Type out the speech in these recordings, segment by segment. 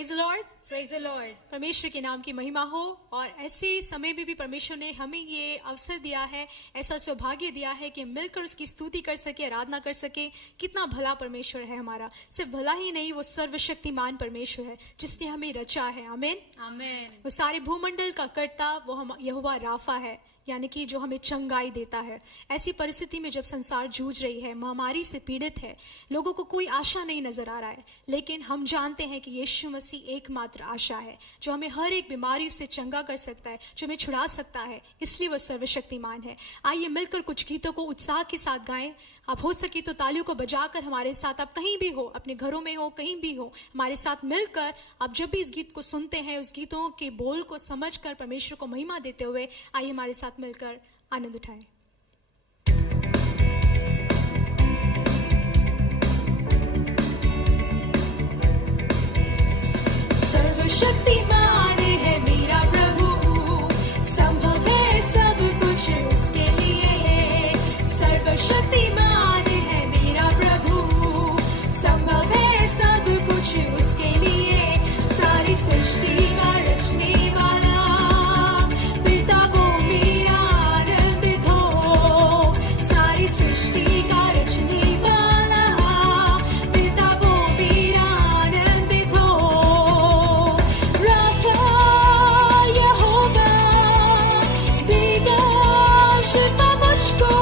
Praise the Lord. Praise the Lord. परमेश्वर के नाम की महिमा हो। और ऐसे समय में भी परमेश्वर ने हमें ये अवसर दिया है, ऐसा सौभाग्य दिया है कि मिलकर उसकी स्तुति कर सके, आराधना कर सके। कितना भला परमेश्वर है हमारा। सिर्फ भला ही नहीं, वो सर्वशक्तिमान परमेश्वर है जिसने हमें रचा है। आमीन Amen. वो सारे भूमंडल का कर्ता वो हम यहोवा राफा है, यानी कि जो हमें चंगाई देता है। ऐसी परिस्थिति में जब संसार जूझ रही है, महामारी से पीड़ित है, लोगों को कोई आशा नहीं नजर आ रहा है, लेकिन हम जानते हैं कि यीशु मसीह एकमात्र आशा है जो हमें हर एक बीमारी से चंगा कर सकता है, जो हमें छुड़ा सकता है। इसलिए वह सर्वशक्तिमान है। आइए मिलकर कुछ गीतों को उत्साह के साथ गाएं। आप हो सके तो तालियों को बजाकर हमारे साथ, आप कहीं भी हो, अपने घरों में हो, कहीं भी हो, हमारे साथ मिलकर आप जब भी इस गीत को सुनते हैं, उस गीतों के बोल को समझकर परमेश्वर को महिमा देते हुए आइए हमारे साथ मिलकर आनंद उठाएं। सर्वशक्तिमान है मेरा प्रभु, संभव है सब कुछ उसके लिए। सर्वशक्तिमान है मेरा प्रभु, संभव है सब कुछ उसके लिए। सारी सृष्टि का रचने वाला पिता वो मेरा आनंदित हो। सारी सृष्टि का रचने वाला पिता वो मेरा आनंदित हो। राफा यहोवा देगा शिफा मुझको।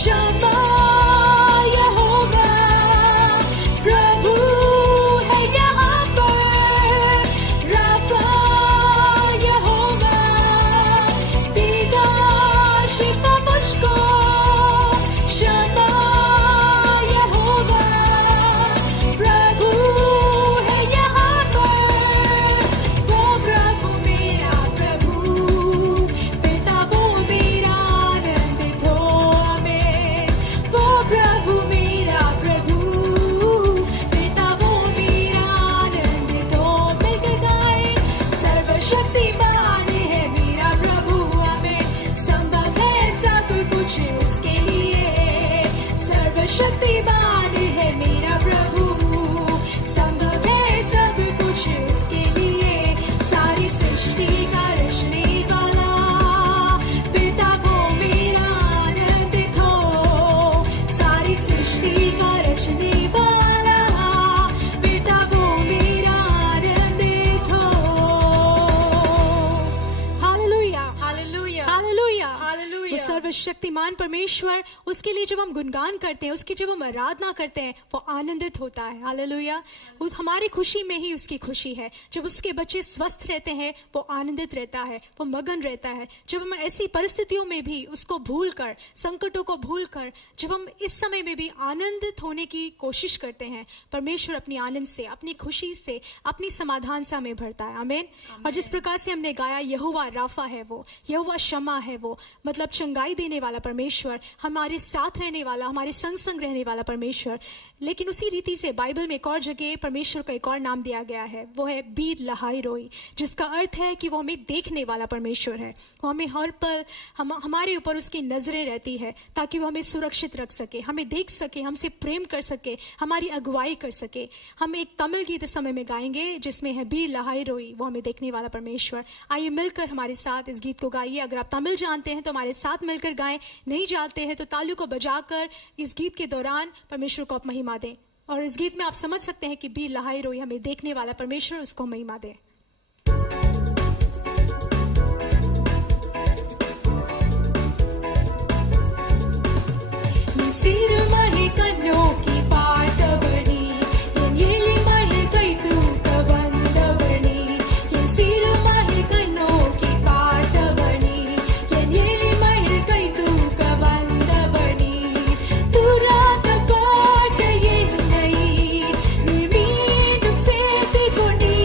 शमा यहोवा प्रभु है यहाँ पर। राफा यहोवा देगा शिफा मुझको। शमा यहोवा प्रभु है यहाँ पर। वो प्रभु मेरा प्रभु, पिता वो मेरा आनंदित हो। आमीन। वो प्रभु मेरा प्रभु, पिता वो मेरा आनंदित हो। मिलकर गाएं। सर्वशक्तिमान है मेरा प्रभु, आमीन। संभव है सब कुछ उसके लिए। सर्वशक्तिमान है मेरा प्रभु, संभव है सब कुछ उसके लिए। सारी सृष्टि का रचने वाला पिता वो मेरा आनंदित हो। सारी सृष्टि का रचने वाला पिता वो मेरा आनंदित हो। Hallelujah, Hallelujah. Hallelujah, Hallelujah. वो सर्वशक्तिमान परमेश्वर, उसके लिए जब हम गुणगान करते हैं, उसकी जब हम आराधना करते हैं, वो आनंदित होता है। हालेलुया। उस हमारी खुशी में ही उसकी खुशी है। जब उसके बच्चे स्वस्थ रहते हैं, वो आनंदित रहता है, वो मगन रहता है। जब हम ऐसी परिस्थितियों में भी उसको भूलकर, संकटों को भूलकर, जब हम इस समय में भी आनंदित होने की कोशिश करते हैं, परमेश्वर अपनी आनंद से, अपनी खुशी से, अपनी समाधान से हमें भरता है। आमीन। और जिस प्रकार से हमने गाया, यहोवा राफा है वो, यहोवा शमा है वो, मतलब चंगाई देने वाला परमेश्वर, हमारे साथ रहने वाला, हमारे संग संग रहने वाला परमेश्वर। लेकिन उसी रीति से बाइबल में एक और जगह परमेश्वर का एक और नाम दिया गया है, वो है बीर लहाई रोई, जिसका अर्थ है कि वो हमें देखने वाला परमेश्वर है। वो हमें हर पल हमारे ऊपर उसकी नजरें रहती है, ताकि वो हमें सुरक्षित रख सके, हमें देख सके, हमसे प्रेम कर सके, हमारी अगुवाई कर सके। हम एक तमिल गीत इस समय में गाएंगे जिसमें है बीर लहाई रोई, वो हमें देखने वाला परमेश्वर। आइए मिलकर हमारे साथ इस गीत को गाइए। अगर आप तमिल जानते हैं तो हमारे साथ मिलकर गाएं, नहीं जानते हैं तो तालियों को बजाकर इस गीत के दौरान परमेश्वर को आप महिमा दें। और इस गीत में आप समझ सकते हैं कि बीर लहाई रोई, हमें देखने वाला परमेश्वर, उसको महिमा दें। सिरमणि कन्यो की पाटवणी, एलिमणि कैतु कवंदवणी। सिरमणि कन्यो की पाटवणी, एलिमणि कैतु कवंदवणी। तुरात पाट येन्नै, निमीडुक सेतिकोनी।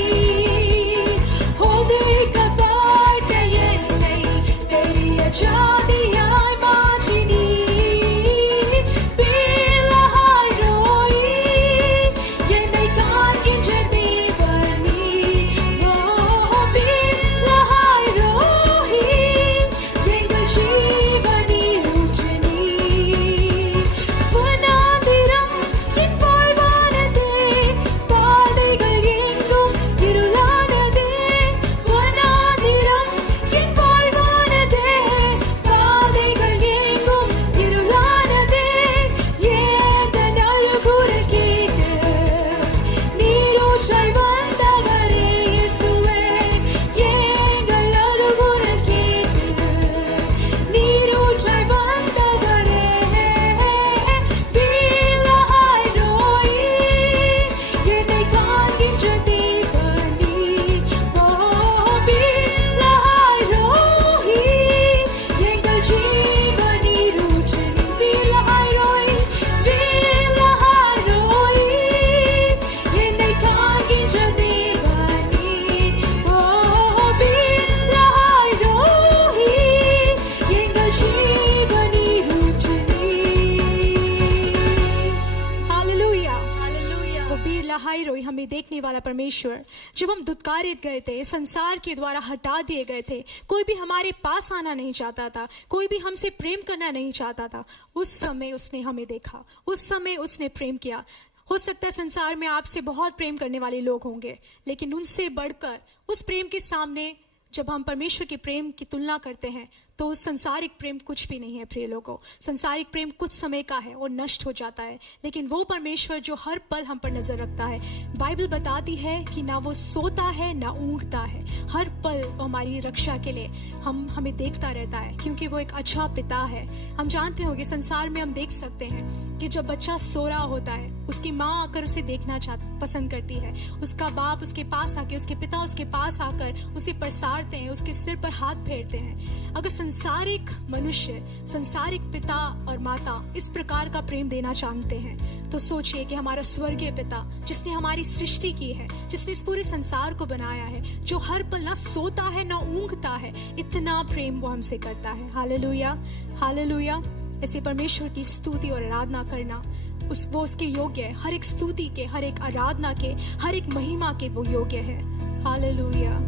हमें देखने वाला परमेश्वर, जब हम दुत्कारित गए थे, संसार के द्वारा हटा दिए गए थे, कोई भी हमारे पास आना नहीं चाहता था, कोई भी हमसे प्रेम करना नहीं चाहता था, उस समय उसने हमें देखा, उस समय उसने प्रेम किया। हो सकता है संसार में आपसे बहुत प्रेम करने वाले लोग होंगे, लेकिन उनसे बढ़कर उस प्रेम के सामने जब हम परमेश्वर के प्रेम की तुलना करते हैं तो संसारिक प्रेम कुछ भी नहीं है। प्रिय लोगों, संसारिक प्रेम कुछ समय का है और नष्ट हो जाता है, लेकिन वो परमेश्वर जो हर पल हम पर नजर रखता है, बाइबल बताती है कि ना वो सोता है ना ऊँघता है, हर पल हमारी रक्षा के लिए हमें देखता रहता है, क्योंकि वो एक अच्छा पिता है। हम जानते होंगे संसार में हम देख सकते हैं कि जब बच्चा सो रहा होता है, उसकी माँ आकर उसे देखना पसंद करती है, उसका बाप उसके पास आके, उसके पिता उसके पास आकर उसे प्रसारते हैं, उसके सिर पर हाथ फेरते हैं। अगर संसारिक मनुष्य, संसारिक पिता और माता इस प्रकार का प्रेम देना चाहते हैं, तो सोचिए कि हमारा स्वर्गीय पिता जिसने हमारी सृष्टि की है, जिसने इस पूरे संसार को बनाया है, जो हर पल ना सोता है ना ऊँघता है, इतना प्रेम वो हमसे करता है। Hallelujah, hallelujah. ऐसे परमेश्वर की स्तुति और आराधना करना वो उसके योग्य है, हर एक स्तुति के, हर एक आराधना के, हर एक महिमा के वो योग्य है। हालेलुया।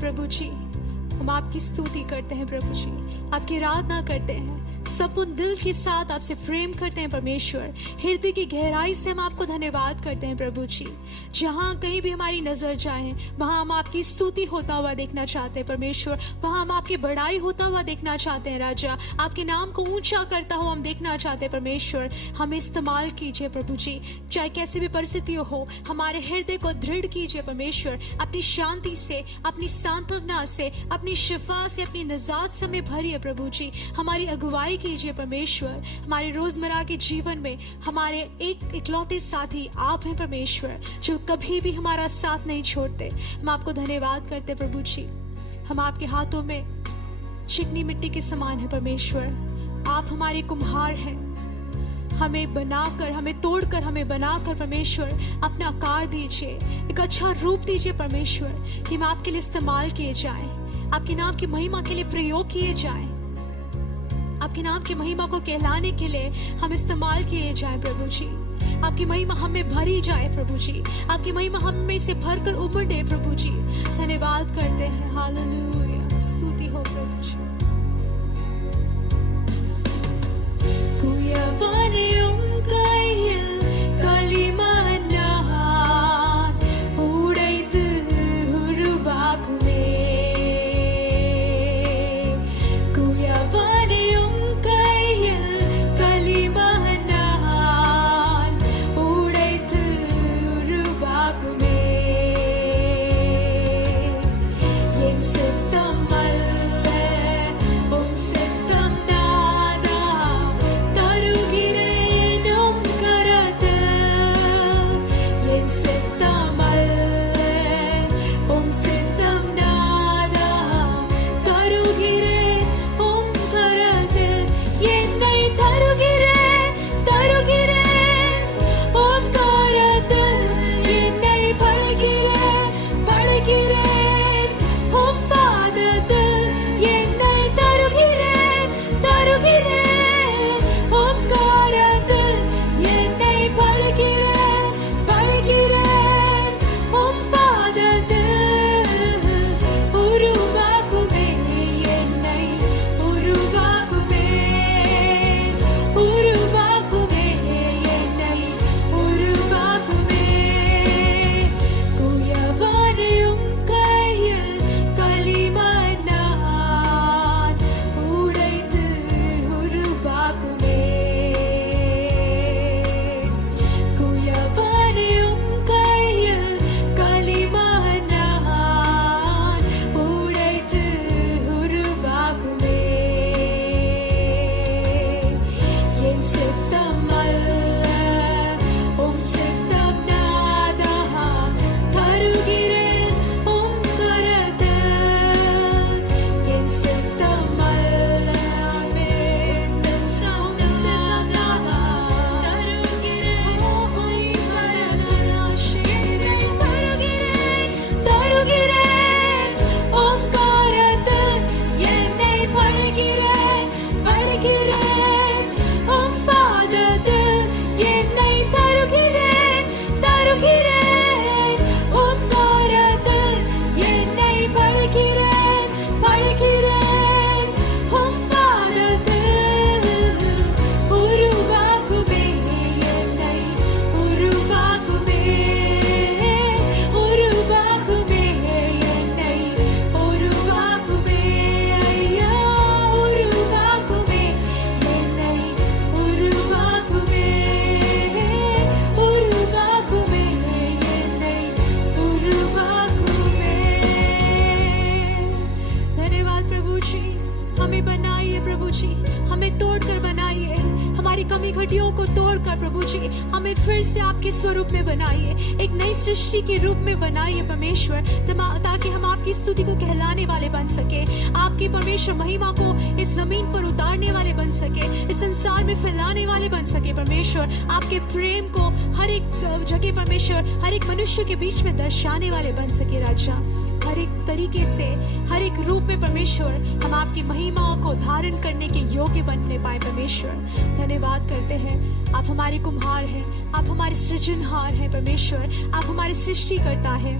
प्रभु जी, हम आपकी स्तुति करते हैं प्रभु जी, आपकी आराधना करते हैं, संपूर्ण दिल के साथ आपसे प्रेम करते हैं परमेश्वर। हृदय की गहराई से हम आपको धन्यवाद करते हैं प्रभु जी। जहाँ कहीं भी हमारी नजर जाए वहाँ हम आपकी स्तुति होता हुआ देखना चाहते हैं परमेश्वर, वहाँ हम आपकी बड़ाई होता हुआ देखना चाहते हैं राजा, आपके नाम को ऊंचा करता हुआ हम देखना चाहते हैं परमेश्वर। हमें इस्तेमाल कीजिए प्रभु जी, चाहे कैसी भी परिस्थिति हो, हमारे हृदय को दृढ़ कीजिए परमेश्वर, अपनी शांति से, अपनी सांत्वना से, अपनी शिफा से, अपनी निजात से हमें भरिए प्रभु जी। हमारी अगुवाई कीजिए परमेश्वर, हमारे रोजमर्रा के जीवन में हमारे एक इकलौते साथी आप हैं परमेश्वर, जो कभी भी हमारा साथ नहीं छोड़ते। हम आपको धन्यवाद करते प्रभु जी। हम आपके हाथों में चिकनी मिट्टी के समान है परमेश्वर, आप हमारे कुम्हार हैं, हमें बनाकर, हमें तोड़कर, हमें बनाकर परमेश्वर अपना आकार दीजिए, एक अच्छा रूप दीजिए परमेश्वर, कि हम आपके लिए इस्तेमाल किए जाएं, आपके नाम की महिमा के लिए प्रयोग किए जाएं। आपके नाम की महिमा को कहलाने के लिए हम इस्तेमाल किए जाए प्रभु जी। आपकी महिमा हमें भरी जाए प्रभु जी, आपकी महिमा हम में से भरकर उमड़े प्रभु जी। धन्यवाद करते हैं, हालेलुया, स्तुति हो प्रभु जी। குயவனையும் கையில் களிமண்ணால் உடைத்து உருவாக்குமே. குயவனையும் கையில் களிமண்ணால் உடைத்து உருவாக்குமே. என் சித்தம் அல்ல உம் சித்தம் நாதா, தருகிறேன் உம் கரத்தில். என் சித்தம் அல்ல உம் சித்தம் நாதா, தருகிறேன் உம் கரத்தில். என்னை தருகிறேன் தருகிறேன் உம் கரத்தில். என்னை பழகிறேன் பழகிறேன் உம் பாதத்தில். என்னை தருகிறேன் தருகிறேன் உம் கரத்தில். என்னை பழகிறேன் பழகிறேன் உம் பாதத்தில். உருவாக்குமே என்னை உருவாக்குமே உருவாக்குமே என்னை உருவாக்குமே. குயவனையும் கையில் களிமண்ணால் உடைத்து உருவாக்குமே. குயவனையும் கையில் களிமண்ணால் உடைத்து உருவாக்குமே. என் சித்தம் அல்ல உம் சித்தம் நாதா, தருகிறேன் உம் கரத்தில். என் சித்தம் அல்ல சித்தம் நாதா, தருகிறேன் உம் கரத்தில். என்னை தருகிறேன் தருகிறேன் உம் கரத்தில். என்னை பழகிறேன் பழகிறேன் உம் பாதத்தில். என்னை தருகிறேன் தருகிறேன் உம் கரத்தில். என்னை பழகிறேன் பழகிறேன் உம் பாதத்தில். உருவாக்குமே என்னை உருவாக்குமே உருவாக்குமே என்னை உருவாக்குமே. ஐயா உருவாக்குமே என்னை உருவாக்குமே உருவாக்குமே என்னை उरुवाकुमे. धन्यवाद प्रभु जी, हमें बनाइए प्रभु जी, हमें तोड़कर बनाइए, हमारी कमी घटियों को तोड़कर प्रभु जी हमें फिर से आपके स्वरूप में बनाइए, एक नई सृष्टि के रूप में बनाइए परमेश्वर, ताकि हम आपकी स्तुति को कहलाने वाले बन सके, आपकी परमेश्वर महिमा को इस जमीन पर उतारने वाले बन सके, इस संसार में फैलाने वाले बन सके परमेश्वर, आपके प्रेम को हर एक जगह परमेश्वर हर एक मनुष्य के बीच में दर्शाने वाले बन सके राजा। हर एक तरीके से हर एक रूप में परमेश्वर हम आपकी महिमाओं को धारण करने के योग्य बनने पाए परमेश्वर। धन्यवाद करते हैं, आप हमारे कुम्हार हैं, आप हमारे सृजनहार हैं परमेश्वर, आप हमारे सृष्टि करता है।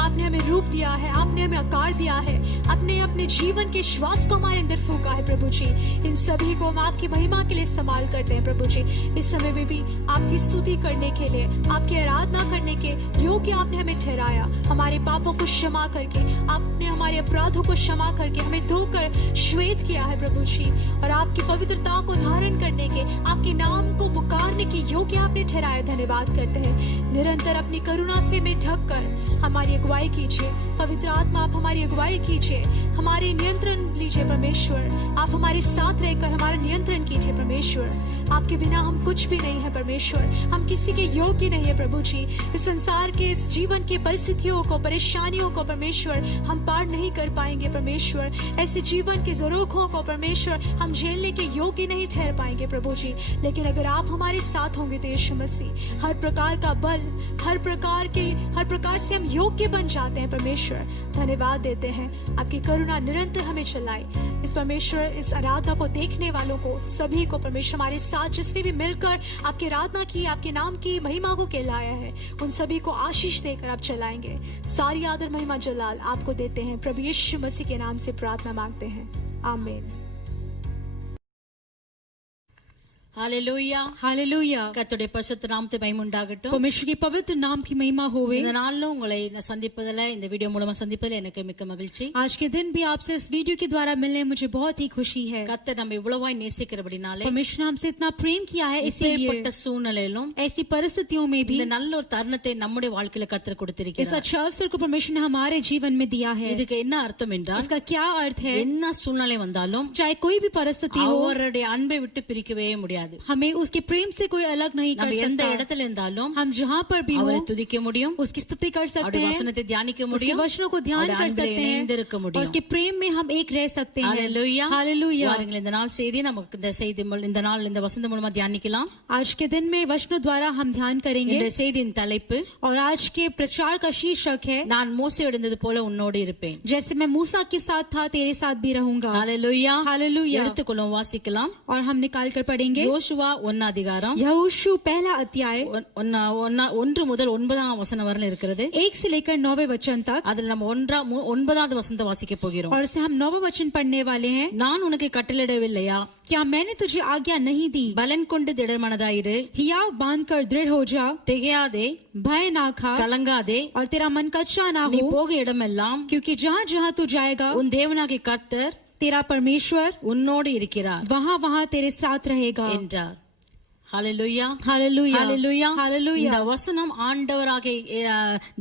आपने हमें रूप दिया है, आपने हमें आकार दिया है, आपने अपने जीवन के श्वास को हमारे अंदर फूंका है प्रभु जी। इन सभी को हम आपकी महिमा के लिए इस्तेमाल करते हैं प्रभु जी। इस समय में भी आपकी स्तुति करने के लिए, आपकी आराधना करने के योग्य आपने हमें ठहराया। हमारे पापों को क्षमा करके, आपने हमारे अपराधों को क्षमा करके हमें धोकर श्वेत किया है प्रभु जी, और आपकी पवित्रता को धारण करने के, आपके नाम को पुकारने के योग्य आपने ठहराया। धन्यवाद करते हैं। निरंतर अपनी करुणा से हमें ढक कर हमारी अगुवाई कीजिए। पवित्र आत्मा आप हमारी अगुवाई कीजिए, हमारे नियंत्रण लीजिए परमेश्वर। आप हमारे साथ रहकर हमारा नियंत्रण कीजिए परमेश्वर। आपके बिना हम कुछ भी नहीं है परमेश्वर, हम किसी के योग्य नहीं है प्रभु जी। इस संसार के, इस जीवन के परिस्थितियों को, परेशानियों को परमेश्वर हम पार नहीं कर पाएंगे परमेश्वर। ऐसे जीवन के ज़रूरतों को परमेश्वर हम झेलने के योग्य नहीं ठहर पाएंगे प्रभु जी। लेकिन अगर आप हमारे साथ होंगे तो यीशु मसीह हर प्रकार का बल, हर प्रकार से हम योग्य बन जाते हैं परमेश्वर। धन्यवाद देते हैं, आपकी करुणा निरंतर हमें चलाए। इस परमेश्वर इस आराधना को देखने वालों को सभी को परमेश्वर हमारे साथ जिसने भी मिलकर आपकी आराधना की, आपके नाम की महिमा को कहलाया है, उन सभी को आशीष देकर आप चलाएंगे। सारी आदर महिमा जलाल आपको देते हैं, प्रभु यीशु मसीह के नाम से प्रार्थना मांगते हैं, आमीन। Hallelujah hallelujah. கர்த்தருடைய பரிசுத்த நாமத்துக்கு மகிமை உண்டாகட்டும். परमेश्वर के पवित्र नाम की महिमा होवे। இந்த நாள்ல உங்களை சந்திப்பதில இந்த வீடியோ மூலமா சந்திப்பதில எனக்கு மிக்க மகிழ்ச்சி. आज के दिन भी आपसे इस वीडियो के द्वारा मिलने मुझे बहुत ही खुशी है। கர்த்தர் நம்மை இவ்வளவாய் நேசிக்கிறபடினாலே परमेश्वर हमसे इतना प्रेम किया है, इसीलिए இப்படிப்பட்ட சூழ்நிலையிலும் ऐसी परिस्थितियों में भी இந்த நல்ல ஒரு தருணத்தை நம்முடைய வாழ்க்கையில கர்த்தர் इस கொடுத்திருக்கிறார். अच्छा अवसर को परमेश्वर ने हमारे जीवन में दिया है। இதுக்கு என்ன அர்த்தம் என்றால் इसका क्या अर्थ है? என்ன சூழ்நிலை வந்தாலும் चाहे कोई भी परिस्थिति हो, அவருடைய அன்பை விட்டு பிரிக்கவே முடியாது. हमें उसके प्रेम से कोई अलग नहीं कर நம்ம எந்த सकता। இடத்துல இருந்தாலும் हम जहाँ पर भी हो அவரை துதிக்க முடியும், उसकी स्तुति कर सकते அவருடைய हैं, வசனத்தை தியானிக்க उसके முடியும், वचनों को ध्यान அவருடைய कर அன்பிலே सकते हैं இணைந்திருக்க और முடியும். उसके प्रेम में हम एक रह सकते हैं। Hallelujah hallelujah. வாருங்கள் இந்த நாள் செய்தி நமக்கு இந்த செய்தி இந்த நாள் இந்த வசனம் மூலமா தியானிக்கலாம். आज के दिन में वचनों द्वारा हम ध्यान करेंगे இந்த செய்தியின் தலைப்பு और आज के प्रचार का शीर्षक है, நான் மோசேயோடு இருந்தது போல உன்னோடு இருப்பேன். जैसे मैं मूसा के साथ था तेरे साथ भी रहूंगा। Hallelujah hallelujah. எடுத்துக்கொள்ளும் வாசிக்கலாம். और हम निकाल कर पढ़ेंगे யோசுவா 1 அதிகாரம் यहोशू पहला अध्याय 1 முதல் 9ஆம் வசனம் வரை இருக்கிறது. 1 से लेकर 9वें वचन तक, அதுல நம்ம 9வது வசனத்தை வாசிக்க போகிறோம். और इसे हम 9वां वचन पढ़ने वाले हैं। நான் உனக்கு கட்டளையிடவில்லையா? क्या मैंने तुझे आज्ञा नहीं दी? பலன் கொண்டு திடமனதாயிரு, हियाव बांध कर दृढ़ हो जा, திகையாதே, भय ना खा கலங்காதே, और तेरा मन कच्चा ना நீ हो, போக இடமெல்லாம் क्योंकि जहाँ जहाँ तू जाएगा உன் தேவனாகிய கர்த்தர் तेरा परमेश्वर உன்னோடு இருக்கிறார் वहाँ वहाँ तेरे साथ रहेगा। என்றார். ஹalleluya हालेलुया ஹalleluya हालेलुया। இந்த வசனம் ஆண்டவராகிய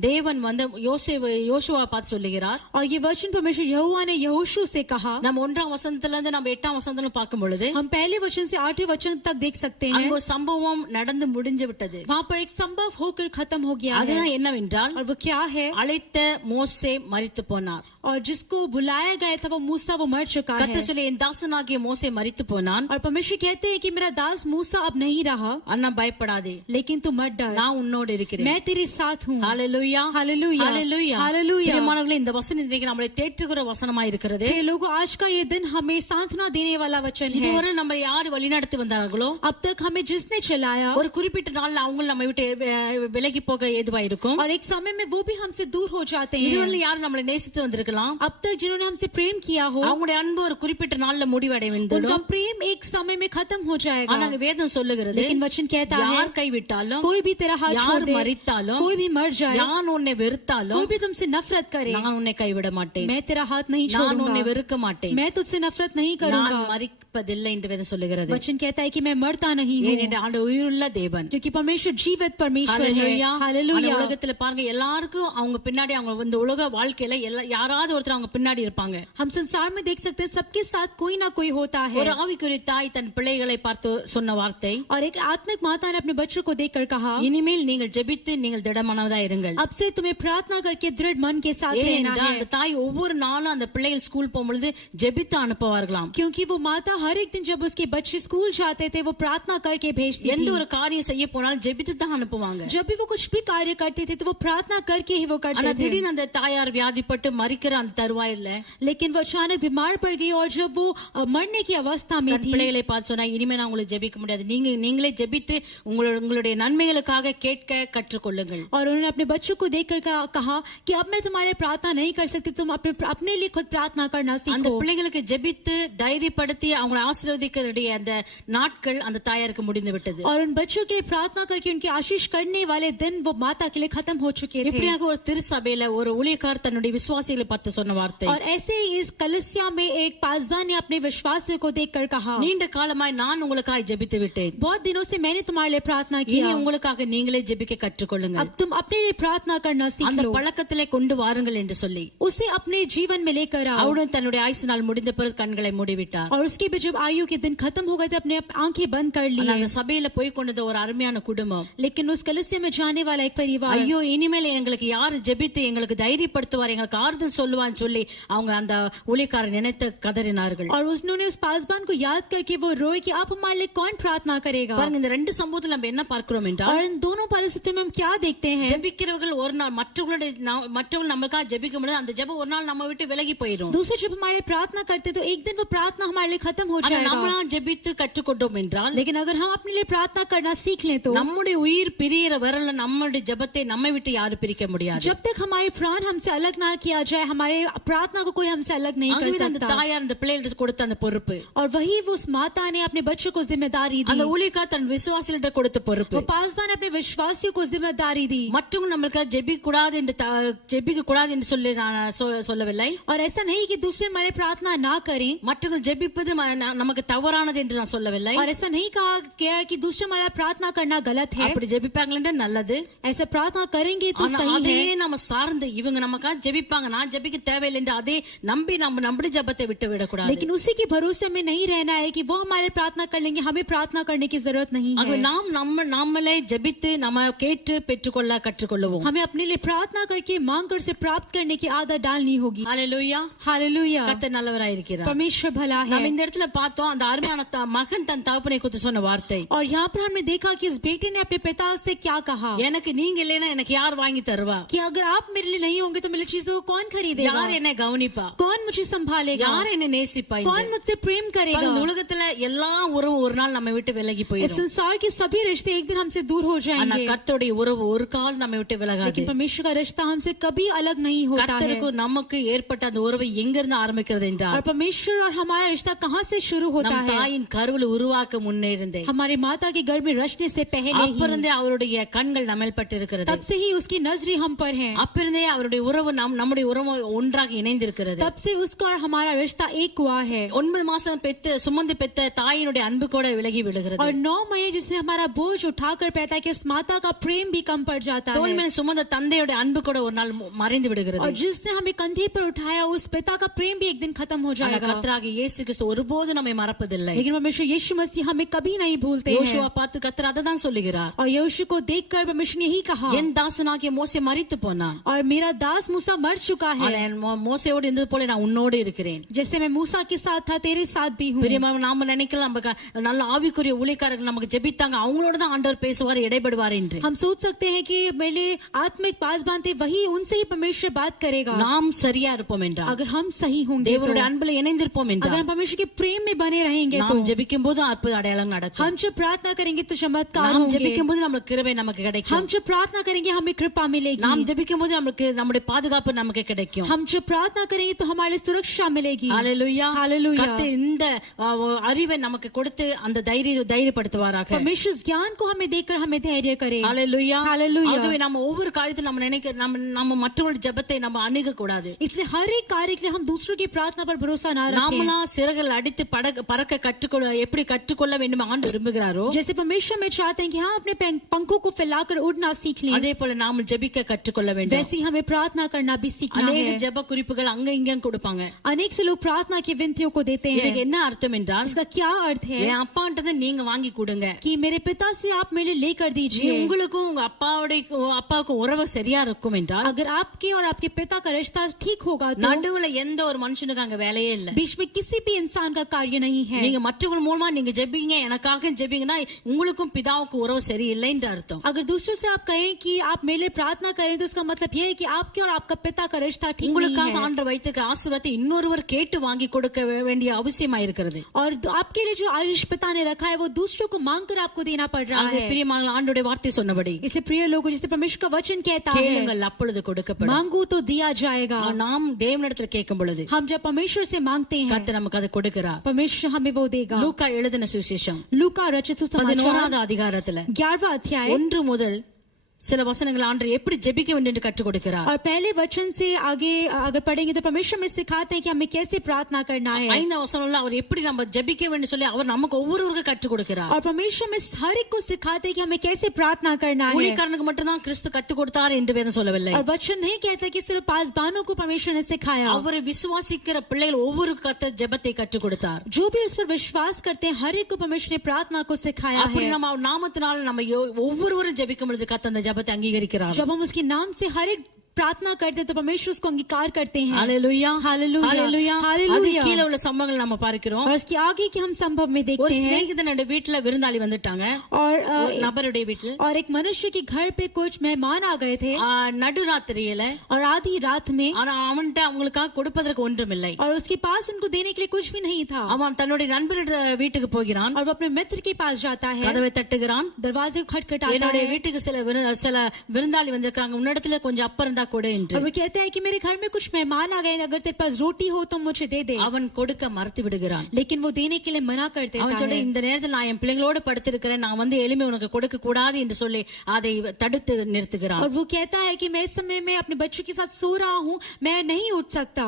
தேவன் வந்து யோசுவா பார்த்து சொல்லுகிறார். और ये वचन परमेश्वर यहोवा ने यहोशू से कहा। நம்ம 1ஆம் வசனத்துல இருந்து நம்ம 8ஆம் வசனத்துல பார்க்கும் பொழுது हम पहले वचन से 8वें वचन तक देख सकते हैं, அங்க ஒரு சம்பவம் நடந்து முடிஞ்சு விட்டது. वहाँ पर एक संभव होकर खत्म हो गया है। அதுதான் என்னவென்றால் और वो क्या है? அழைத்த மோசே மரித்து போனார். और जिसको बुलाया गया था वो मूसा, वो मर चुका है। கர்த்தர் சொல்லி என் தாசனாகிய மோசே மரித்து போனான், और परमेश्वर कहते हैं कि मेरा दास मूसा अब नहीं रहा, அண்ணா பயப்படாதே, लेकिन तू मत डर, நான் உன்னோடு இருக்கிறேன். मैं तेरे साथ हूँ। ஹalleluya हालेलुया ஹalleluya हालेलुया। பிரியமானவர்களே, இந்த வசனம் இன்றைக்கு நம்மளை தேற்றுகிற வசனமாய் இருக்கிறது. हे लोगों, आज का ये दिन हमें सांत्वना देने वाला वचन है। இதுவரை நம்ம யார் வழிநடத்தி வந்தார்களோ अब तक हमें जिसने चलाया, ஒரு குறிப்பிட்ட நாள்ல அவங்க நம்ம விட்டு விலகி போக ஏதுவா இருக்கும். और एक समय में वो भी हमसे दूर हो जाते हैं। இதுவரை யார் நம்மளை நேசித்து வந்திருக்கலாம், अब तक जिन्होंने हमसे प्रेम किया हो, அவங்களுடைய அன்பு ஒரு குறிப்பிட்ட நாள்ல முடிவடைய उनका வேண்டும். प्रेम एक समय में खत्म हो जाएगा। ஆனா வேதம் சொல்லுகிறது, लेकिन वचन कहता है யார் கைவிட்டாலும், कोई भी तेरा हाथ छोड़ யார் दे, மரித்தாலும், कोई भी मर जाए, யார் உன்னை வெறுத்தாலும், कोई भी तुमसे नफरत करे, நான் உன்னை கைவிட மாட்டேன், मैं तेरा हाथ नहीं நான் உன்னை छोड़ूंगा, வெறுக்க மாட்டேன், मैं तुझसे नफरत नहीं நான் करूंगा। மரிப்பதில்லை என்று வேதம் சொல்லுகிறது. वचन कहता है कि मैं मरता नहीं हूँ, ஏனென்றால் ஆண்டவர் உயிருள்ள தேவன். क्योंकि परमेश्वर जीवित परमेश्वर है। ஹalleluya. அந்த हालेलुया। உலகத்துல பாருங்க, எல்லாருக்கும் அவங்க பின்னாடி, அவங்க இந்த உலக வாழ்க்கையில யாராவது ஒருத்தர் அவங்க பின்னாடி இருப்பாங்க. हम संसार में देख सकते हैं सबके साथ कोई ना कोई होता है। ஒரு ஆவிக்குரிய தாய் தன் பிள்ளைகளை பார்த்து சொன்ன வார்த்தை, और एक आत्मिक माता ने अपने बच्चों को देखकर कहा, இனிமேல் நீங்கள் ஜெபித்து நீங்கள் திடமனதா இருங்கள். अब से तुम्हें प्रार्थना करके दृढ़ मन के साथ रहना ஏனென்றால் है, அந்த தாய் ஒவ்வொரு நாளும் அந்த பிள்ளைகள் ஸ்கூல் போகும்பொழுது ஜெபித்து அனுப்புவார்களாம். क्योंकि वो माता हर एक दिन जब उसके बच्चे स्कूल जाते थे वो प्रार्थना करके भेजती எந்த थी। ஒரு காரியம் செய்ய போனாலும் ஜெபித்து தான் அனுப்புவாங்க. जब भी वो कुछ भी कार्य करते थे तो वो प्रार्थना करके ही वो ஆனா करते थे। திடீர்னு அந்த தாயார் வியாதிப்பட்டு மரிக்கிற அந்த தருவாயில்ல लेकिन वो अचानक बीमार पड़ गई और जब वो मरने की अवस्था में தன் थी, பிள்ளைகளை பார்த்து சொன்னா, இனிமே நான் உங்களுக்கு ஜெபிக்க முடியாது, நீங்களே ஜெபித்து உங்களுடைய நன்மைகளுக்காக கேட்க கற்றுக்கொள்ளுங்கள். और उन्होंने अपने बच्चों को देखकर कहा कि अब मैं तुम्हारे प्रार्थना नहीं कर सकती, तुम अपने लिए खुद प्रार्थना करना அந்த सीखो। பிள்ளைகளுக்கு ஜெபித்து தைரியப்படுத்தி அவங்களை ஆசீர்வதிக்கிறதுடைய அந்த நாட்கள் அந்த தாயாருக்கு முடிந்து விட்டது. और उन बच्चों के लिए प्रार्थना करके उनकी आशीष करने वाले दिन वो माता के लिए खत्म हो चुके थे। இப்படியாக ஒரு திருச்சபையில ஒரு ஊழியக்காரர் தன்னுடைய விசுவாசிகளை பார்த்து சொன்ன வார்த்தை, और ऐसे ही इस कलीसिया में एक पासवान ने अपने विश्वासियों को देखकर कहा, நீண்ட காலமாய் நான் உங்களுக்காக ஜெபித்து விட்டேன், बहुत दिनों से मैंने तुम्हारे लिए प्रार्थना இனி किया, உங்களுக்காக நீங்களே ஜெபிக்க கற்றுக்கொள்ளுங்கள், अब तुम अपने लिए प्रार्थना करना सीख அந்த लो, பழக்கத்திலே கொண்டு வாருங்கள் என்று சொல்லி उसे अपने जीवन में लेकर आओ। அவருடன் தன்னுடைய ஆயுசு நாள் முடிந்த பிறகு கண்களை மூடிவிட்டார். और उसके भी जब आयु के दिन खत्म हो गए थे अपने आंखें बंद कर ஆனா ली। அந்த சபையில போய் கொண்டது ஒரு அருமையான குடும்பம். लेकिन उस कलीसिया में जाने वाला एक परिवार, ஐயோ, இனிமேல் எங்களுக்கு யாரு ஜெபித்து எங்களுக்கு தைரியப்படுத்துவார், எங்களுக்கு ஆறுதல் சொல்லுவான்னு சொல்லி அவங்க அந்த ஊழியக்காரர் நினைத்து கதறினார்கள். और उन्होंने उस पासबान को याद करके वो रोए कि आप हमारे लिए कौन प्रार्थना करेगा. பாருங்க, இந்த ரெண்டு சம்பவத்துல நம்ம என்ன பார்க்கிறோம் என்றால், और इन दोनों परिस्थितियों में हम क्या देखते हैं, ஜெபிக்கிறவர்கள் ஒரு நாள் மற்றவர்கள் நமக்காக ஜெபிக்கும் பொழுது அந்த ஜெபம் ஒரு நாள் நம்ம விட்டு விலகி போயிடும். दूसरे जब हमारे प्रार्थना करते तो एक दिन वो प्रार्थना हमारे लिए खत्म हो जाएगा. நம்மளா ஜெபித்து கற்றுக்கொண்டோம் என்றால், लेकिन अगर हम अपने लिए प्रार्थना करना सीख लें तो நம்முடைய உயிர் பிரியற வரல நம்முடைய ஜெபத்தை நம்மை விட்டு யாரும் பிரிக்க முடியாது. जब तक हमारे प्राण हमसे अलग ना किया जाए, हमारे प्रार्थना को कोई हमसे अलग नहीं कर அந்த सकता. தாயார் அந்த பிள்ளைகளுக்கு கொடுத்த அந்த பொறுப்பு, और वही वो उस माता ने अपने बच्चों को जिम्मेदारी दी. அந்த ஊழியக்காரர் தன் விசுவாசிகளிட்ட கொடுத்த பொறுப்பு, वो पासवान अपने विश्वासियों को जिम्मेदारी दी. மற்றவங்க நமக்கு ஜெபிக்க கூடாது என்று சொல்லி நான் சொல்லவில்லை. और ऐसा नहीं कि दूसरे हमारे प्रार्थना ना करें, மற்றவங்க ஜெபிப்பது நமக்கு தவறானது என்று நான் சொல்லவில்லை. और ऐसा नहीं कहा गया है कि दूसरे हमारा प्रार्थना करना गलत है. அப்படி ஜெபிப்பாங்களே நல்லது, ऐसा प्रार्थना करेंगे तो ஆனா सही அதே है. நம்ம சார்ந்து இவங்க நமக்காக ஜெபிப்பாங்க, நான் ஜெபிக்க தேவையில்லை என்று அதே நம்பி நம்ம நம்முடைய ஜெபத்தை விட்டு விடக்கூடாது. लेकिन उसी के भरोसे में नहीं रहना है कि वो हमारे प्रार्थना कर लेंगे, हमें प्रार्थना करने की जरूरत नहीं है. நம்மளே ஜெபித்து நம்ம கேட்டு பெற்றுக்கொள்ள கற்றுக்கொள்ளுவோம். हमें अपने लिए प्रार्थना करके मांग कर से प्राप्त करने की आदत डालनी होगी. Hallelujah, hallelujah. கர்த்தர் நல்லவராய் இருக்கிறார். परमेश्वर भला है. நம்ம இந்த இடத்துல பார்த்தோம் அந்த அருமையான மகன் தன் தகப்பனை குறித்து சொன்ன வார்த்தை. और यहाँ पर हमने देखा कि इस बेटे ने अपने पिता से क्या कहा, எனக்கு நீங்க இல்லைன்னா எனக்கு யார் வாங்கி தருவா, कि अगर आप मेरे लिए नहीं होंगे तो मेरी चीजों को कौन खरीदेगा, யார் என்னை கவனிப்பா, कौन मुझे संभालेगा, யார் என்னை நேசிப்பா. कौन मुझसे प्रेम करेगा. இந்த உலகத்துல எல்லா உறவும் ஒரு நாள் நம்ம விட்டு விலகி इस போயிடும். संसार के सभी रिश्ते एक दिन हमसे दूर हो ஆனா जाएंगे, கர்த்தருடைய உறவு ஒரு கால் நம்ம விட்டு விலகாது. लेकिन परमेश्वर का रिश्ता हमसे कभी अलग नहीं होता है. கர்த்தருக்கு நமக்கு ஏற்பட்ட அந்த உறவு எங்க இருந்து ஆரம்பிக்கிறது और என்றால், परमेश्वर और हमारा रिश्ता कहाँ से शुरू होता நம் है, தாயின் கருவில் உருவாக்க முன்னே இருந்தே हमारे माता के गर्भ में रचने से पहले ही, அப்பிருந்தே அவருடைய கண்கள் நம்மேல் பட்டிருக்கிறது. तब से ही उसकी नजरें हम पर हैं, அப்பிருந்தே அவருடைய உறவு நம்முடைய உறவு ஒன்றாக இணைந்திருக்கிறது. तब से उसका और हमारा रिश्ता एक हुआ है. 9 மாசம் சுமந்து பெத்த தாயினுடைய அன்பு கூட விலகி விடுகிறது. और 9 महीने जिसने हमारा बोझ उठाकर पैदा किया, उस माता का प्रेम भी कम पड़ जाता தோள் है. மேல் சுமந்த தந்தையுடைய அன்பு கூட ஒரு நாள் மறைந்து விடுகிறது. और जिसने हमें कंधे पर उठाया, उस पिता का प्रेम भी एक दिन खत्म हो ஆனா जाएगा. கர்த்தராகிய இயேசு கிறிஸ்து ஒருபோது நம்மை மறப்பதில்லை. लेकिन परमेश्वर यीशु मसीह हमें कभी नहीं भूलते யோசுவா हैं. பார்த்து கர்த்தர் அதை தான் சொல்லுகிறார், और यीशु को देखकर परमेश्वर ने यही कहा, என் தாசனாகிய மோசே மரித்து போனான், और मेरा दास मूसा मर चुका है, ஆனா மோசேயோடு இருந்தது போல நான் உன்னோடு இருக்கிறேன். जैसे मैं मूसा के साथ था तेरे साथ भी हूँ. பிரியமான நாம நினைக்கலாம் நமக்கு நல்ல ஆவிக்குரிய ஊழியக்காரர்கள் நமக்கு ஜெபித்தாங்க, அவங்களோட தான் ஆண்டவர் பேசுவார், இடைபடுவார் என்று. हम सोच सकते हैं कि मेरे आत्मिक पासबान थे, वही उनसे ही परमेश्वर बात करेगा. நாம் சரியா இருப்போம் என்றால், अगर हम सही होंगे तो, தேவனுடைய அன்புல இணைந்திருப்போம் अगर என்றால், हम परमेश्वर के प्रेम में बने रहेंगे நாம் तो, ஜெபிக்கும் போது அற்புத அடையாளம் நடக்கும். हम जब प्रार्थना करेंगे तो चमत्कार நாம் होंगे. ஜெபிக்கும் போது நமக்கு கிருபை நமக்கு கிடைக்கும். हम जब प्रार्थना करेंगे हमें कृपा मिलेगी. நாம் ஜெபிக்கும் போது நமக்கு நம்முடைய பாதுகாப்பு நமக்கு கிடைக்கும். हम जब प्रार्थना करेंगे तो हमारे लिए सुरक्षा मिलेगी. ஹalleluya, हालेलुया. கர்த்தர் இந்த அறிவை நமக்கு கொடுத்து அந்த தைரியப்படுத்துவாராக. परमेश्वर इस ज्ञान को हमें देकर हमें धैर्य करे. ஹalleluya, हालेलुया. ஆகவே நம்ம ஒவ்வொரு காரியத்திலும் நம்ம மற்றவர்கள் ஜெபத்தை நம்ம அணுக கூடாது. इसलिए हर एक कार्य के लिए हम दूसरों की प्रार्थना पर भरोसा ना रखें. நாமளா சிறகுகள் அடித்து பறக்க எப்படி கற்றுக்கொள்ள வேண்டும் ஆண்டு விரும்புகிறாரோ, जैसे परमेश्वर में चाहते हैं कि हम अपने पंखों को फैलाकर उड़ना सीख लें, அதே போல நாம ஜெபிக்க கற்றுக்கொள்ள வேண்டும். वैसे ही हमें प्रार्थना करना भी सीखना अनेक है. ஜெப குறிப்புகள் அங்க இங்க கொடுப்பாங்க. अनेक से लोग प्रार्थना की विनतियों को देते हैं. இதுக்கு என்ன அர்த்தம் என்றால், इसका क्या अर्थ है என் அப்பான்றது நீங்க வாங்கி கொடுங்க, कि मेरे पिता से आप मेरे लिए लेकर दीजिए. உங்களுக்கும் உங்க அப்பாவுக்கும் உறவு சரியா இருக்கும் என்றால், अगर आपके और आपके पिता का रिश्ता ठीक होगा तो நடுவுல எந்த ஒரு மனுஷனுக்கு அங்க வேலையே இல்ல. बीच में किसी भी इंसान का कार्य नहीं है. நீங்க மற்றவங்க மூலமா நீங்க ஜெபிங்க, எனக்காக ஜெபிங்கன்னா உங்களுக்கும் பிதாவுக்கும் உறவு சரியில்லை என்று அர்த்தம். अगर दूसरों से आप कहें कि आप मेरे लिए प्रार्थना करें तो इसका मतलब यह है कि आपके और आपका पिता का रिश्ता ठीक नहीं உங்களுக்காக है. ஆண்டவர் வைத்திருக்கிற ஆசீர்வாதத்தை இன்னொருவர் கேட்டு வாங்கி கொடுக்க வேண்டிய அவசியமா இருக்கிறது. और आपके लिए जो आयुष पिता ने रखा है वो दूसरों को मांगकर आपको देना पड़ रहा ஆக है. பிரியமான ஆண்டவருடைய வார்த்தை சொன்னபடி, इसलिए प्रिय लोगों, जिसे परमेश्वर का वचन कहता है, கேளுங்கள் அப்பொழுது கொடுக்கப்படும். मांगो तो दिया जाएगा. நாம் தேவனிடத்தில் கேட்கும் பொழுது हम जब परमेश्वर से मांगते हैं கர்த்தர் நமக்கு அதை கொடுக்கிறார். परमेश्वर हमें वो देगा. லூக்கா எழுதின சுவிசேஷம் लूका रचित सुसमाचार 11வது அதிகாரத்துல 11वां अध्याय 1 முதல் சில வசனங்கள் ஆண்டவர் எப்படி ஜெபிக்க வேண்டும் என்று கற்றுக் கொடுக்கிறார். और पहले वचन से आगे अगर पढ़ेंगे तो परमेश्वर में सिखाते हैं कि हमें कैसे प्रार्थना करना है. 5 வசனம்ல அவர் எப்படி நம்ம ஜெபிக்க வேண்டும் சொல்லி அவர் நமக்கு ஒவ்வொருவருக்கும் கற்றுக் கொடுக்கிறார். और परमेश्वर में हर एक को सिखाते हैं कि हमें कैसे प्रार्थना करना है. ஊழியக்காரனுக்கு மட்டும் தான் கிறிஸ்து கற்றுக் கொடுத்தார் என்று வேதம் சொல்லவில்லை. और वचन नहीं कहता कि सिर्फ पासबानों को परमेश्वर ने सिखाया. அவரை விசுவாசிக்கிற பிள்ளைகள் ஒவ்வொரு கர்த்தர் ஜெபத்தை கற்றுக் கொடுத்தார். जो भी उस पर विश्वास करते हैं हर एक को परमेश्वर ने प्रार्थना को सिखाया அப்படி है. நம்ம நாமத்தினால நம்ம ஒவ்வொருவரும் ஜெபிக்கும் பொழுது கர்த்தர் அந்த ஜெபத்தை அங்கீகரிக்கிறார். जब हम उसके नाम से हर एक प्रार्थना करते हैं तो परमेश्वर उसको अंगीकार करते हैं। ஹalleluya हालेलुया, ஹalleluya हालेलुया। அது கீழ உள்ள சம்பவங்கள் நம்ம பார்க்கிறோம். और इसके आगे की हम संभव में ஒரு देखते हैं சிநேகிதனுடைய வீட்ல விருந்தாளி வந்துட்டாங்க. और ஒரு நபருடைய வீட்ல और एक मनुष्य के घर पे कुछ मेहमान आ गए थे நடுராத்திரியில और आधी रात में, ஆனா அவன்கிட்ட அவங்களுக்காக கொடுப்பதற்கு ஒன்றுமில்லை. और उसके पास उनको देने के लिए कुछ भी नहीं था। அவன் தன்னுடைய நண்பருடைய வீட்டுக்கு போகிறான். और वो अपने मित्र के पास जाता है, கதவை தட்டுகிறான். दरवाजे को खटखटाता என்னுடைய है வீட்டுக்கு சில விருந்தாளி வந்திருக்காங்க, உன்னிடத்துல கொஞ்சம் அப்பம் இருந்தா கொடு என்று. और वो कहता है कि मेरे घर में कुछ मेहमान आ गए, अगर तेरे पास रोटी हो तो मुझे दे दे। அவன் கொடுக்க மறுத்து விடுகிறான். लेकिन वो देने के लिए मना कर देता அவன் சொல்ற है। இந்த நேரத்தில் நான் என் பிள்ளைகளோடு படுத்திருக்கிறேன், நான் வந்து எளிமை உனக்கு கொடுக்க கூடாது என்று சொல்லி அதை தடுத்து நிறுத்துகிறான். और वो कहता है कि मैं इस समय में अपने बच्चों के साथ सो रहा हूँ, मैं नहीं उठ सकता।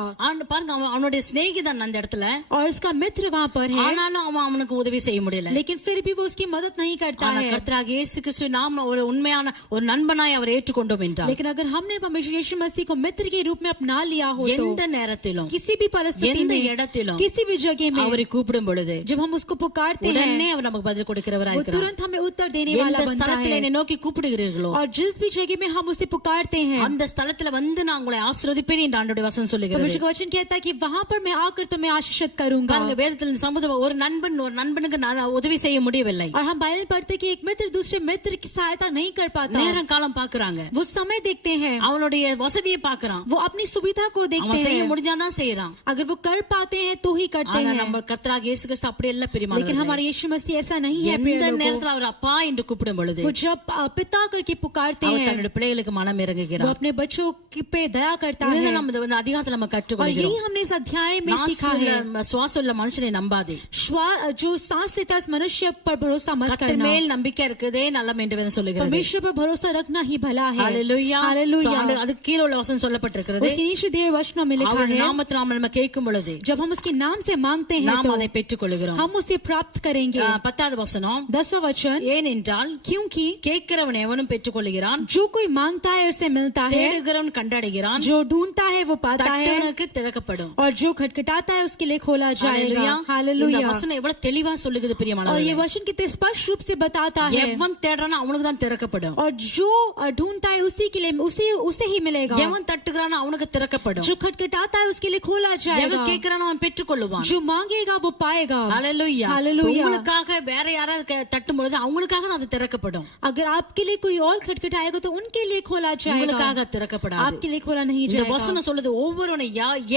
பாருங்க அவனுடைய சிநேகிதன் அந்த இடத்துல, और उसका मित्र वहाँ पर है, ஆனாலும் அவனுக்கு உதவி செய்ய முடியல. लेकिन फिर भी वो उसकी मदद नहीं करता ஆனா है। கர்த்தராகிய இயேசு கிறிஸ்துவை நாம் ஒரு உண்மையான ஒரு நண்பனாய் அவர் ஏற்றுக்கொண்டோம் என்றால், लेकिन अगर हमने परमेश्वर यीशु मसीह को मित्र के रूप में अपना लिया हो तो எந்த நேரத்திலும் किसी भी परिस्थिति எந்த में, இடத்திலும் किसी भी जगह में அவரை கூப்பிடும் பொழுது जब हम उसको पुकारते உடனே हैं அவர் நமக்கு பதில் கொடுக்கிறவராய் वो இருக்கிறார். तुरंत हमें उत्तर देने वाला எந்த बनता ஸ்தலத்திலே है। என்னை நோக்கி கூப்பிடுகிறீர்களோ और जिस भी जगह में हम उसे पुकारते हैं, அந்த ஸ்தலத்துல வந்து நான் உங்களை ஆசீர்வதிப்பேன் என்று ஆண்டவருடைய வசனம் சொல்லுகிறது. परमेश्वर का वचन कहता है कि वहां पर मैं आकर तुम्हें आशीषित करूंगा। பாருங்க வேதத்தில் இந்த சம்பவம் ஒரு நண்பனுக்கு நான் உதவி செய்ய முடியவில்லை. और हम बाइबल पढ़ते कि एक मित्र दूसरे मित्र की सहायता नहीं कर पाता, நேரம் காலம் பாக்குறாங்க, वो समय देखते हैं, அவனுடைய வசதியை பாக்குறான், वो अपनी सुविधा को देखते அவன் செய்ய हैं। முடிஞ்சாதான் செய்யறான். अगर वो कर पाते हैं तो ही करते ஆனா हैं, நம்ம கர்த்தராகிய இயேசு கிறிஸ்து அப்படி எல்லாம் लेकिन பிரியமானவர்களே, हमारे यीशु मसीह ऐसा नहीं है। எந்த प्रिय लोगों, நேரத்துல அவர் அப்பா என்று கூப்பிடும் பொழுது वो जब पिता करके पुकारते அவர் हैं தன்னுடைய பிள்ளைகளுக்கு மனம் वो இறங்குகிறார். अपने बच्चों पे दया करता है। இதுதான் நம்ம இந்த அதிகாரத்துல நம்ம और கற்றுக்கொள்கிறோம். यही हमने इस अध्याय में सीखा है, சுவாசம் உள்ள மனுஷனை நம்பாதே, जो सांस लेता है उस मनुष्य पर भरोसा मत கர்த்தர் करना, மேல் நம்பிக்கை இருக்குதே நல்லம் என்று வேதம் சொல்லுகிறது. परमेश्वर पर भरोसा रखना ही भला है। ஹalleluya. हालेलुया। அதுக்கு கீழ உள்ள வசனம் சொல்லப்பட்டிருக்கிறது. उसके नीचे दिए वचनों में लिखा அவர் है, நாமத்தில் நாம நம்ம கேட்கும் பொழுது जब हम उसके नाम से मांगते हैं நாம் तो அதை பெற்றுக்கொள்கிறோம். हम उसे प्राप्त करेंगे। 10வது வசனம், 10वां वचन, ஏனென்றால் क्योंकि கேட்கிறவன் எவனும் பெற்றுக்கொள்கிறான், जो कोई मांगता है उसे मिलता है, தேடுகிறவன் கண்டடைகிறான், जो ढूंढता है वो पाता है, தட்டுவனுக்கு திறக்கப்படும். और जो खटखटाता है उसके लिए खोला जाएगा। ஹalleluya. இந்த हालेलुया। வசனம் எவ்வளவு தெளிவா சொல்லுகிறது और ये பிரியமானவர்களே. वचन कितने स्पष्ट रूप से बताता है, எவன் தேடுறானோ அவனுக்கு தான் திறக்கப்படும், और जो ढूंढता है उसी के लिए उसे ही मिलेगा, எவன் தட்டுகிறானோ அவனுக்கு திறக்கப்படும், जो खटखटाता है उसके लिए खोला எவன் जाएगा, கேட்கிறானோ அவன் பெற்றுக்கொள்ளுவான். जो मांगेगा वो पाएगा। ஹalleluya. हालेलुया। உங்களுக்காக வேற யாராவது தட்டும் பொழுது அவங்களுக்காக அது திறக்கப்படும், अगर आपके लिए कोई और खटखटाएगा तो उनके लिए खोला जाएगा, உங்களுக்காக திறக்கப்படாது. आपके लिए खोला नहीं இந்த जाएगा। வசனம் சொல்லுது ஒவ்வொருவனை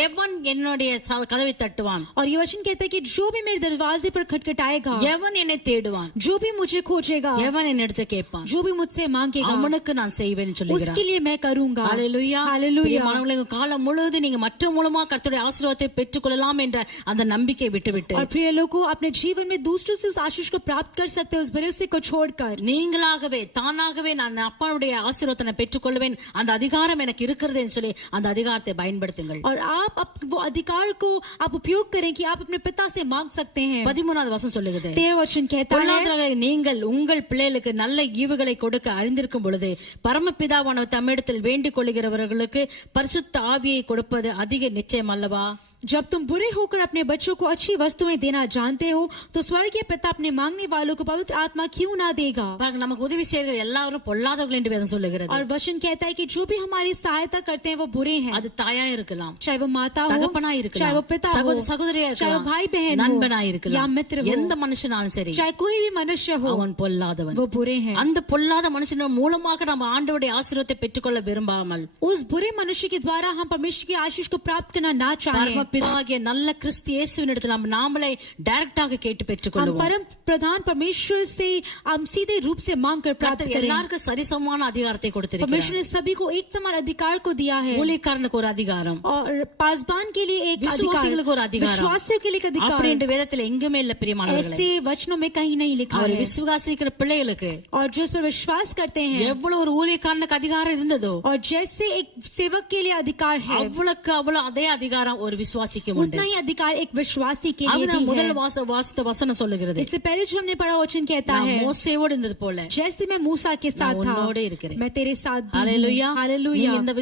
எவன் என்னுடைய கதவை தட்டுவான், और ये वचन कहता है कि जो भी मेरे दरवाजे पर खटखटाएगा, எவன் என்னை தேடுவான், जो भी मुझे खोजेगा, எவன் என்னிடத்தை கேட்பான், जो भी मुझसे मांगेगा அவனுக்கு நான் செய்வேன் சொல்லுகிறார். उसके लिए मैं करूंगा। ஹalleluya. हालेलुया। பிரியமானவர்களே, காலம் முழுவதும் நீங்க மற்ற மூலமா கர்த்தருடைய ஆசீர்வாதத்தை பெற்றுக்கொள்ளலாம் என்ற அந்த நம்பிக்கை விட்டுவிட்டு, और प्रिय लोगों, अपने जीवन में दूसरों से उस आशीष को प्राप्त कर सकते हैं उस भरोसे को छोड़कर, நீங்களாகவே தானாகவே நான் அப்பாவுடைய ஆசீர்வாதத்தை நான் பெற்றுக்கொள்வேன், அந்த அதிகாரம் எனக்கு இருக்கிறதுன்னு சொல்லி அந்த அதிகாரத்தை பயன்படுத்துங்கள். और आप वो अधिकार को आप उपयोग करें कि आप अपने पिता से मांग सकते हैं। 13வது வசனம் சொல்லுகிறது, 13 वचन कहता है, பொல்லாதவர்களே, நீங்கள் உங்கள் பிள்ளைகளுக்கு நல்ல ஈவுகளை கொடுக்க அறிந்திருக்கும் பொழுது பரமபிதாவானவர் தம்மிடத்தில் வேண்டிக் கொள்கிறவர்களுக்கு பரிசுத்த ஆவியை கொடுப்பது அதிக நிச்சயம் அல்லவா? जब तुम बुरे होकर अपने बच्चों को अच्छी वस्तुएं देना जानते हो तो स्वर्गीय पिता अपने मांगने वालों को पवित्र आत्मा क्यों ना देगा। பாருங்க, நமக்கு உதவி செய்கிற எல்லாரும் பொல்லாதவர்கள் என்று வேதம் சொல்லுகிறது. और वचन कहता है कि जो भी हमारी सहायता करते हैं वो बुरे हैं, அது தாயா இருக்கலாம், चाहे वो माता हो, தகப்பனாய் चाहे இருக்கலாம், वो पिता हो, சகோதரியா चाहे वो இருக்கலாம், भाई बहन हो, நண்பனாய் या இருக்கலாம், मित्र हो, எந்த மனுஷனாலும் சரி, चाहे कोई भी मनुष्य हो, அவன் பொல்லாதவன். वो बुरे हैं। அந்த பொல்லாத மனுஷன் மூலமாக நம்ம ஆண்டவருடைய ஆசீர்வாதத்தை பெற்றுக்கொள்ள விரும்பாமல் उस बुरे मनुष्य के द्वारा हम परमेश्वर की आशीष को प्राप्त करना ना चाहें, பரமபிதாகிய நல்ல கிறிஸ்து இயேசுவினிடத்தில் நாம் நாமளே டைரக்டாக கேட்டு हम பெற்றுக்கொள்வோம். परम प्रधान परमेश्वर से हम सीधे रूप से मांग कर प्राप्त கர்த்தர் करें। எல்லாருக்கும் சரிசமமான அதிகாரத்தை கொடுத்திருக்கிறார். परमेश्वर ने सभी को एक समान अधिकार को दिया है, ஊழியக்காரனுக்கு ஒரு அதிகாரம், और पासबान के लिए एक अधिकार, விசுவாசிகளுக்கு ஒரு அதிகாரம், विश्वासियों के लिए एक अधिकार, அப்படின்ற வேதத்தில் எங்குமே இல்ல பிரியமானவர்களே. ऐसे वचनों में कहीं नहीं लिखा அவர் है। விசுவாசிக்கிற பிள்ளைகளுக்கு और जो उस पर विश्वास करते हैं, எவ்வளவு ஒரு ஊழியக்காரனுக்கு அதிகாரம் இருந்ததோ और जैसे एक सेवक के लिए अधिकार है, அவ்வளவுக்கு அவ்வளவு அதே அதிகாரம் ஒரு விசுவாசி விசுவாசிக்கும் உண்டு. उतना ही अधिकार एक विश्वासी के लिए அதுதான் भी முதல் है। வாசித்த வசனம் சொல்லுகிறது. इससे पहले जो हमने पढ़ा वचन कहता நான் है, மோசேயோடு இருந்தது போல जैसे मैं मूसा के साथ था உன்னோடு இருக்கிறேன். मैं तेरे साथ भी हूँ। ஹalleluya. हालेलुया। நீங்க இந்த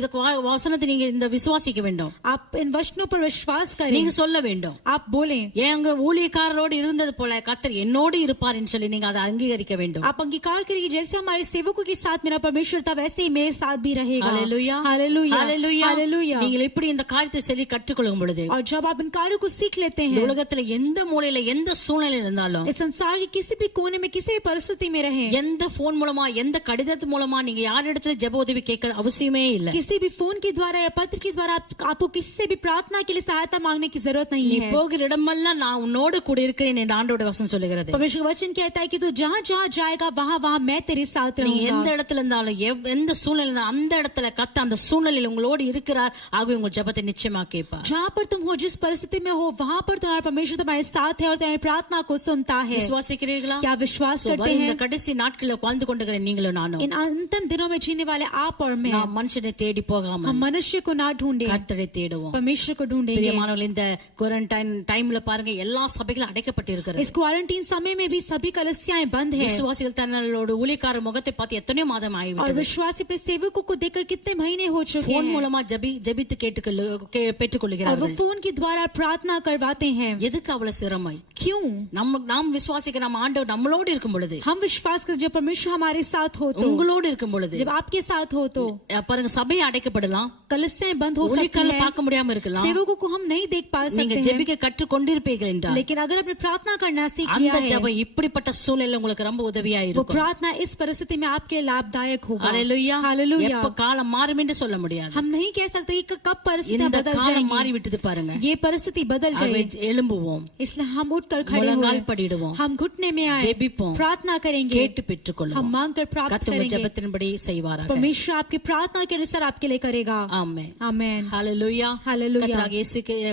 வசனத்தை நீங்க இந்த விசுவாசிக்க வேண்டும். आप इन वचनों पर विश्वास करें, நீங்க சொல்ல வேண்டும். आप बोलें, எங்க ஊழியக்காரரோடு இருந்தது போல கர்த்தர் என்னோடு இருப்பார் என்று சொல்லி நீங்க அதை அங்கீகரிக்க வேண்டும். आप अंगीकार करिए जैसे हमारे सेवकों के साथ मेरा परमेश्वर था वैसे ही मेरे साथ भी रहेगा। ஹalleluya. हालेलुया। ஹalleluya. हालेलुया। நீங்கள் இப்படி இந்த காரியத்தை சொல்லி கற்றுக்கொள்ளும் பொழுது और जब आप इन कार्यों को सीख लेते இந்த हैं, உலகத்துல எந்த மூலையில எந்த சூழ்நிலையில இருந்தாலும் इस संसार के किसी भी कोने में किसी भी परिस्थिति में रहें, எந்த போன் மூலமா எந்த கடிதத்து மூலமா நீங்க யாரிடத்துல ஜெப உதவி கேட்க அவசியமே இல்ல. किसी भी फोन के द्वारा या पत्र के द्वारा आपको किसी से भी प्रार्थना के लिए सहायता मांगने की जरूरत नहीं நீ है। போகிற இடமெல்லாம் நான் உன்னோடு கூட இருக்கிறேன் என்று ஆண்டவருடைய வசனம் சொல்லுகிறது. परमेश्वर वचन कहता है कि तू जहाँ जहाँ जाएगा वहाँ वहाँ मैं तेरे साथ நீங்க எந்த रहूंगा। இடத்துல இருந்தாலும் எந்த சூழ்நிலை இருந்தாலும் அந்த இடத்துல கத்த அந்த சூழ்நிலையில் உங்களோடு இருக்கிறார். ஆகவே உங்க ஜெபத்தை நிச்சயமா கேட்பார். जहाँ पर तुम हो, जिस परिस्थिति में हो, वहाँ पर तुम्हारा परमेश्वर तुम्हारे साथ है और तुम्हारी प्रार्थना को सुनता है। விசுவாசிக்கிறீர்களா? क्या विश्वास So, करते இந்த हैं? கடைசி நாட்களில் வாழ்ந்து கொண்டிருக்கிற நீங்களும் நானும் इन अंतिम दिनों में जीने वाले आप और मैं, நாம் மனுஷனை தேடி போகாமல் हम मनुष्य को ना ढूंढे, கர்த்தரை தேடுவோம். परमेश्वर को ढूंढेंगे। பிரியமானவர்களே, இந்த குவாரண்டைன் டைம்ல பாருங்க எல்லா சபைகளும் அடைக்கப்பட்டிருக்கிறது. इस क्वारंटीन समय में भी सभी कलसियाएं बंद है விசுவாசிகள் தன்னோட ஊழியக்கார முகத்தை பார்த்து எத்தனையோ மாதம் और ஆகிவிட்டது. विश्वासी अपने सेवकों को देखकर कितने महीने हो चुके போன் हैं மூலமா ஜெபித்து பெற்றுக் और वो கொள்கிறார்கள். फोन के द्वारा प्रार्थना करवाते हैं। எதுக்கு அவ்வளவு சிரமம்? क्यों? நாம் விசுவாசிக்க நம்ம ஆண்டவர் நம்மளோடு இருக்கும் பொழுது, हम विश्वास कर जब परमेश्वर हमारे साथ हो तो, உங்களோடு இருக்கும் பொழுது जब आपके साथ हो तो பாருங்க சபையை அடைக்கப்படலாம், कलसियाएं बंद हो सकती ஊழியக்காரரை हैं, பார்க்க முடியாம இருக்கலாம். सेवकों को हम नहीं देख पा நீங்க सकते हैं, ஜெபிக்க கற்றுக் கொண்டிருப்பீர்கள் என்றால் लेकिन अगर आपने प्रार्थना करना सीख लिया அந்த है, ஜெபம் இப்படிப்பட்ட சூழ்நிலையில உங்களுக்கு ரொம்ப உதவியா वो இருக்கும். प्रार्थना इस परिस्थिति में आपके लिए लाभदायक होगा। ஹalleluya. हालेलुया। எப்ப காலம் மாறும் என்று சொல்ல முடியாது. हम नहीं कह सकते कि कब परिस्थितियां இந்த बदल காலம் जाएंगी। மாறி விட்டது பாருங்க. ये परिस्थिति बदल ஆகவே गई, எழும்புவோம், इसलिए हम उठकर खड़े முழங்கால் हुए, படிடுவோம், हम घुटने में आए, ஜெபிப்போம், प्रार्थना करेंगे, கேட்டு பெற்றுக்கொள்வோம். हम मांग कर प्राप्त கர்த்தர் करेंगे। ஜெபத்தின்படி செய்வாராக. परमेश्वर आपकी प्रार्थना के अनुसार आपके लिए करेगा। ஆமென். आमेन। ஹalleluya. हालेलुया।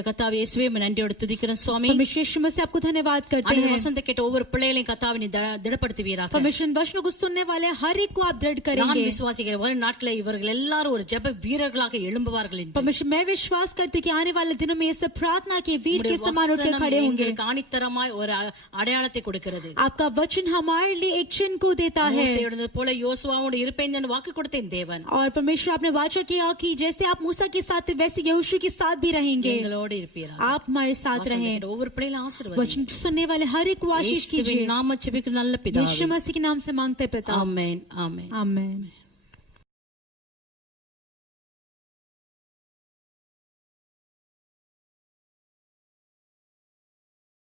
கர்த்தாவே இயேசுவே நன்றியோடு துதிக்கிறோம் சுவாமி. परमेश्वर यीशु मसीह आपको धन्यवाद करते அந்த हैं। வசனத்தை கேட்ட ஒவ்வொரு பிள்ளைகளையும் கர்த்தாவே நீ திடப்படுத்துவீராக. परमेश्वर वचनों को सुनने वाले हर एक को आप दृढ़ நான் करेंगे। விசுவாசிக்கிறேன் வரும் நாட்களில் இவர்கள் எல்லாரும் ஒரு ஜெப வீரர்களாக எழும்புவார்கள் என்று. परमेश्वर मैं विश्वास करती हूँ कि आने वाले दिनों में ये सब प्रार्थना के वीर के समान उठकर खड़े होंगे। எங்களுக்கு ஆணித்தரமாய் ஒரு அடையாளத்தை கொடுக்கிறது. आपका वचन हमारे लिए एक चिन्ह को देता है மோசேயோடு போல யோசுவாவோடு இருப்பேன் என்று வாக்கு கொடுத்தேன் தேவன். और परमेश्वर आपने वाचा किया कि जैसे आप मूसा के साथ थे वैसे यहोशू के साथ भी रहेंगे। எங்களோடு இருப்பீராக. आप हमारे साथ रहें। ஒவ்வொரு பிள்ளைகளும் ஆசீர்வதிங்க. वचन सुनने वाले हर एक को आशीष இயேசுவின் कीजिए। நாமத்தில் ஜெபிக்கிறோம் நல்ல பிதாவே. यीशु मसीह के नाम से मांगते हैं पिता। ஆமென். ஆமென். आमेन।